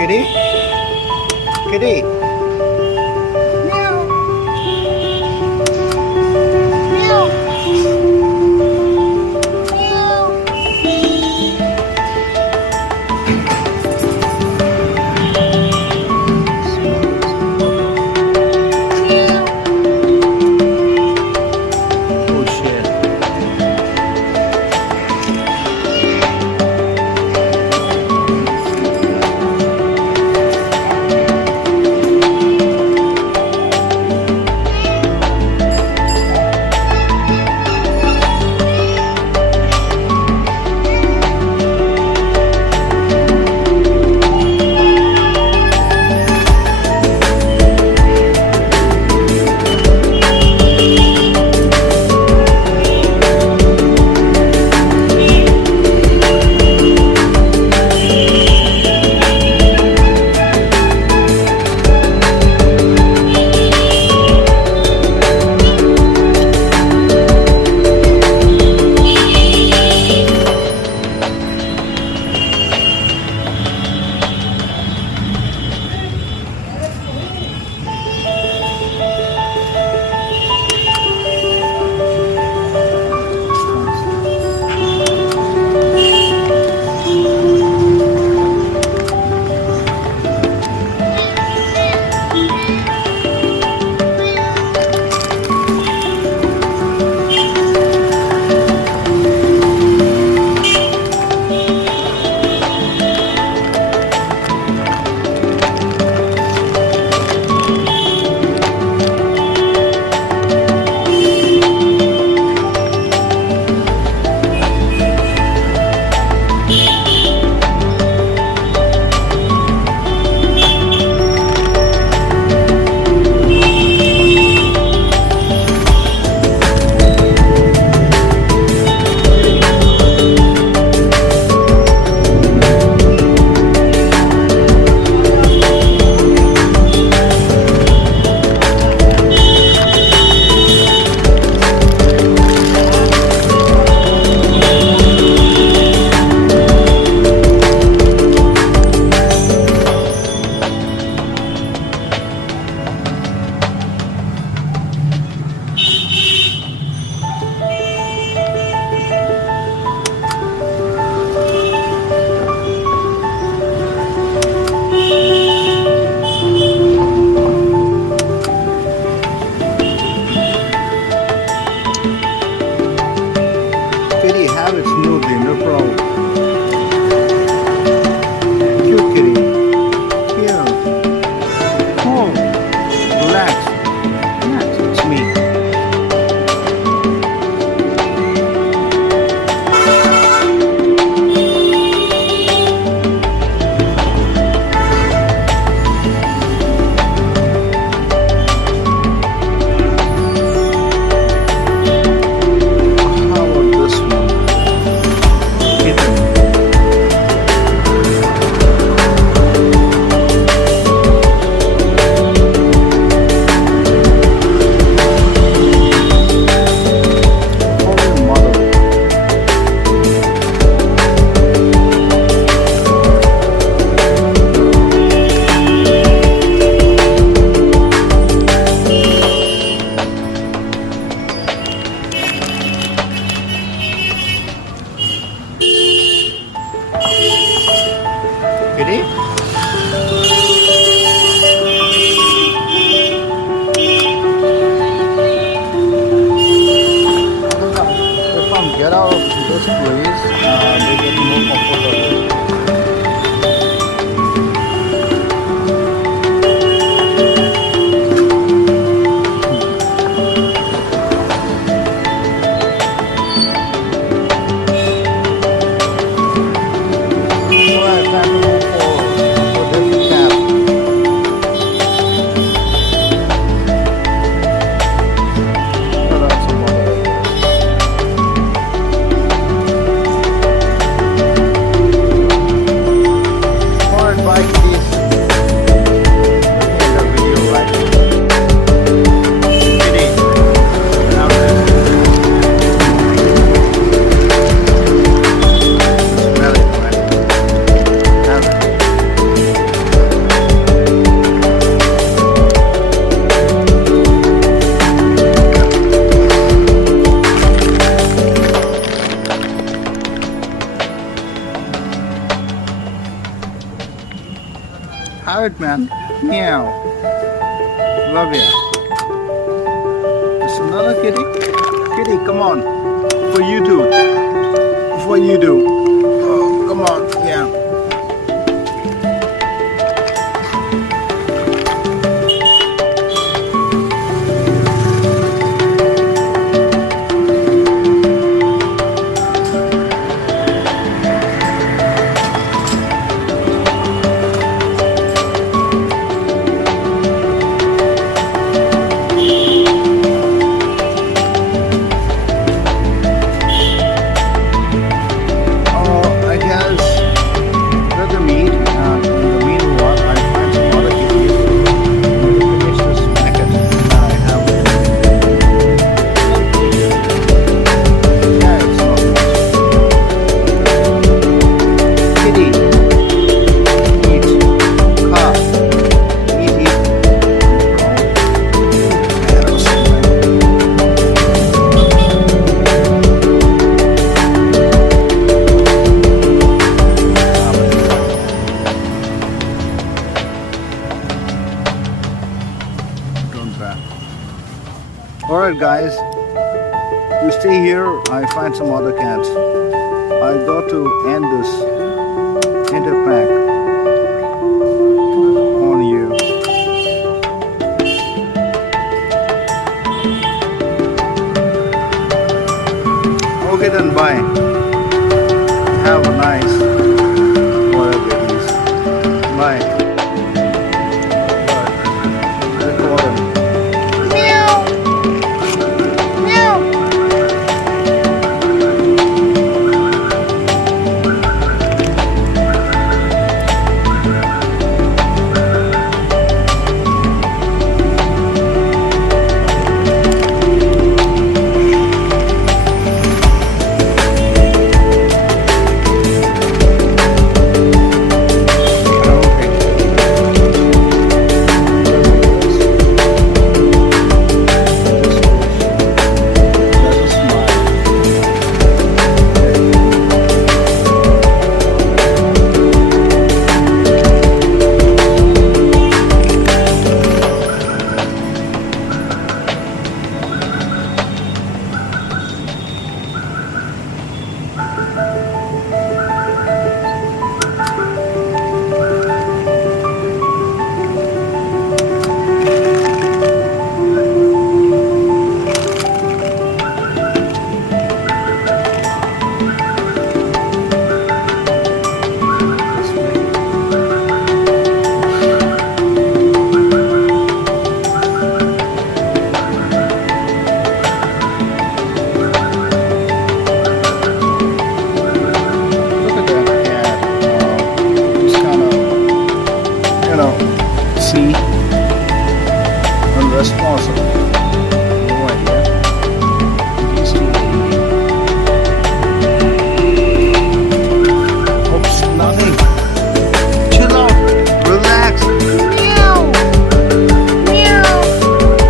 Kitty? Kitty? Meow. Meow. Meow. Oh shit. Kitty, have it smoothly, no problem. Cute kitty. Yeah. Calm. Relax. Relax. It's me. How about this one? Kitten. Follow your mother. Kitty? If I get out of this place, they get more comfortable. Alright, time to move forward. Have it, man. Meow. Love ya. There's another kitty. Kitty, come on. For you too. For you do. Oh, come on. Yeah. I guess let them eat. In the meanwhile, I find some other kitties. To finish this packet, I have. Yeah, it's not much. Kitty, eat. Ah, eat, eat. Arrows. Don't grab. Alright guys, you stay here, I find some other cats. I got to end this interpack on you. Okay then, bye. Have a nice whatever it is. Bye. Record them. Meow. Meow. Look at that cat. It's kind of, see, unresponsible. No idea. He's too eating. Oops, nothing. Chill out. Relax. Meow. Meow.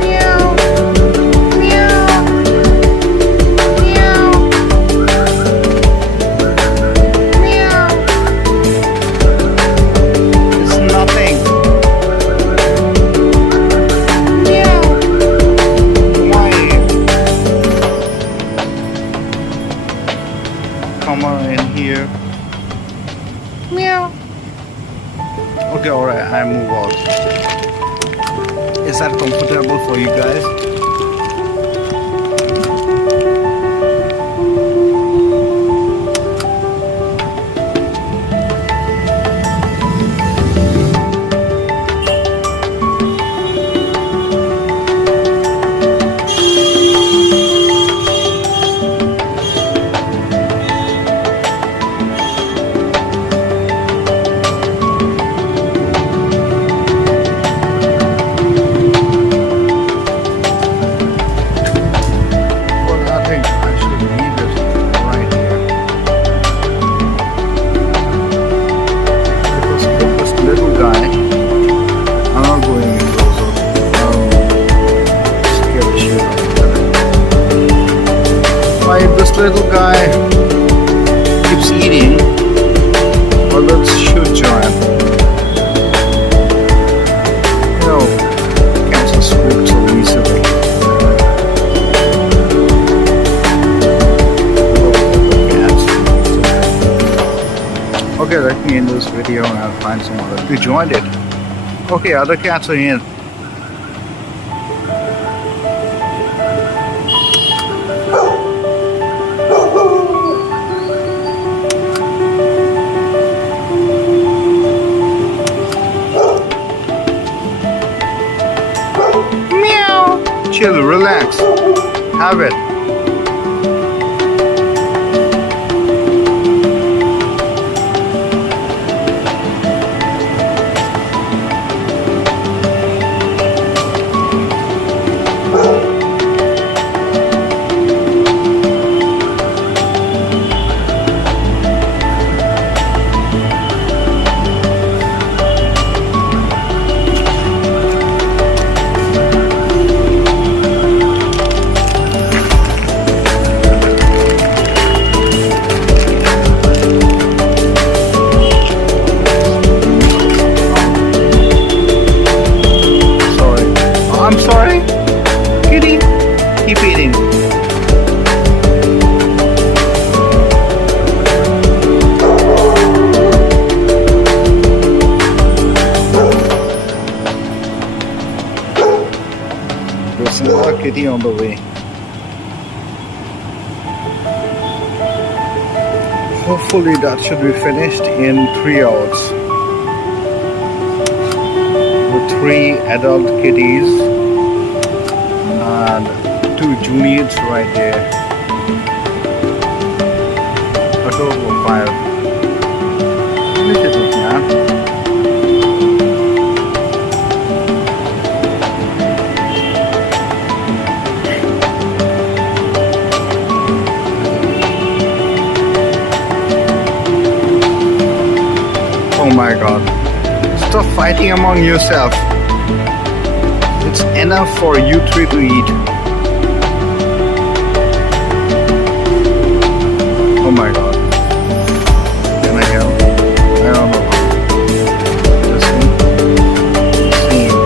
Meow. Meow. Meow. Meow. It's nothing. Meow. Why? Come on in here. Meow. Okay, alright, I move on. Is that comfortable for you guys? me in this video and I'll find some other. You joined it. Okay, other cats are in. Meow. Chill, relax. Have it. I'm sorry. Kitty, keep eating. There's another kitty on the way. Hopefully that should be finished in 3 hours. With 3 adult kitties and 2 juniors right there. A total of 5. Finish it, man. Oh my god. Stop fighting among yourself. It's enough for you 3 to eat. Oh my god. Can I help? I don't know. This one? Scene.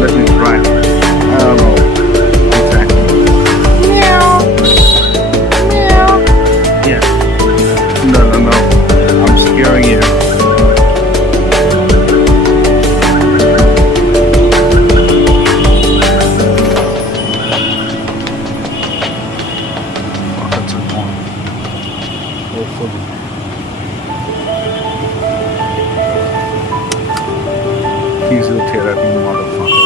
Let me try. I don't know. Exactly. Meow. Meow. Yeah. No. I'm scaring you. Physiotherapy, motherfucker.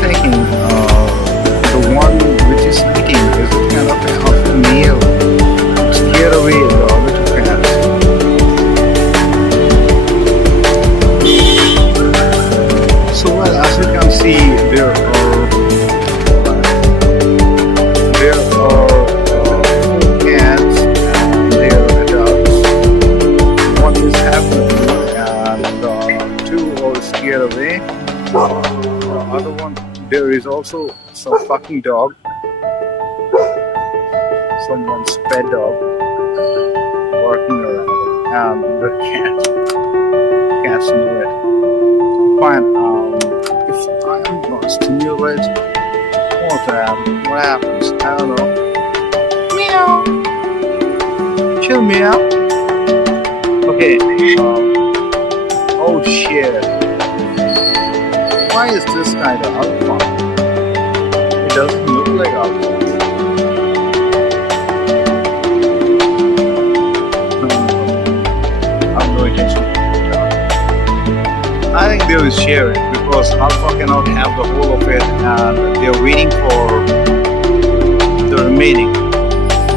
Thinking the one which is eating is kind of a alpha male, scared away the other 2 cats. So well, as you can see, there are 4 cats and they are adults. 1 is happy and 2 are scared away. The other one, there is also some fucking dog. Someone's pet dog barking around, and the cats know it. Fine. If I am not stimulate, what happens? I don't know. Meow. Chill, meow. Okay. Oh shit. Why is this guy the alpha? It doesn't look like alpha. I have no intention to talk. I think they will share it because alpha cannot have the whole of it and they are waiting for the remaining.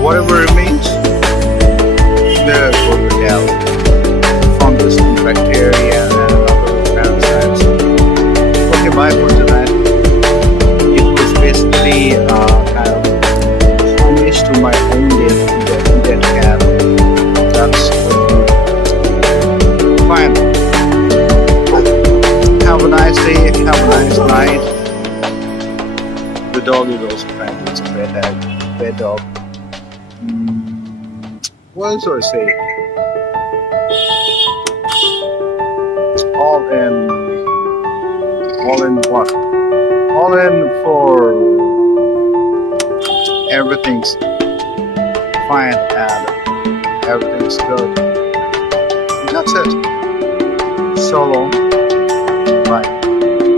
Whatever remains, they're going to have fungus and bacteria and other parasites. bye for tonight. It was basically kind of homage to my own dead cat. That's fine. Have a nice day. Have a nice night. The dog is also fine. It's a pet dog. What else do I say? All in what? All in for everything's fine and everything's good. That's it. So long. Bye.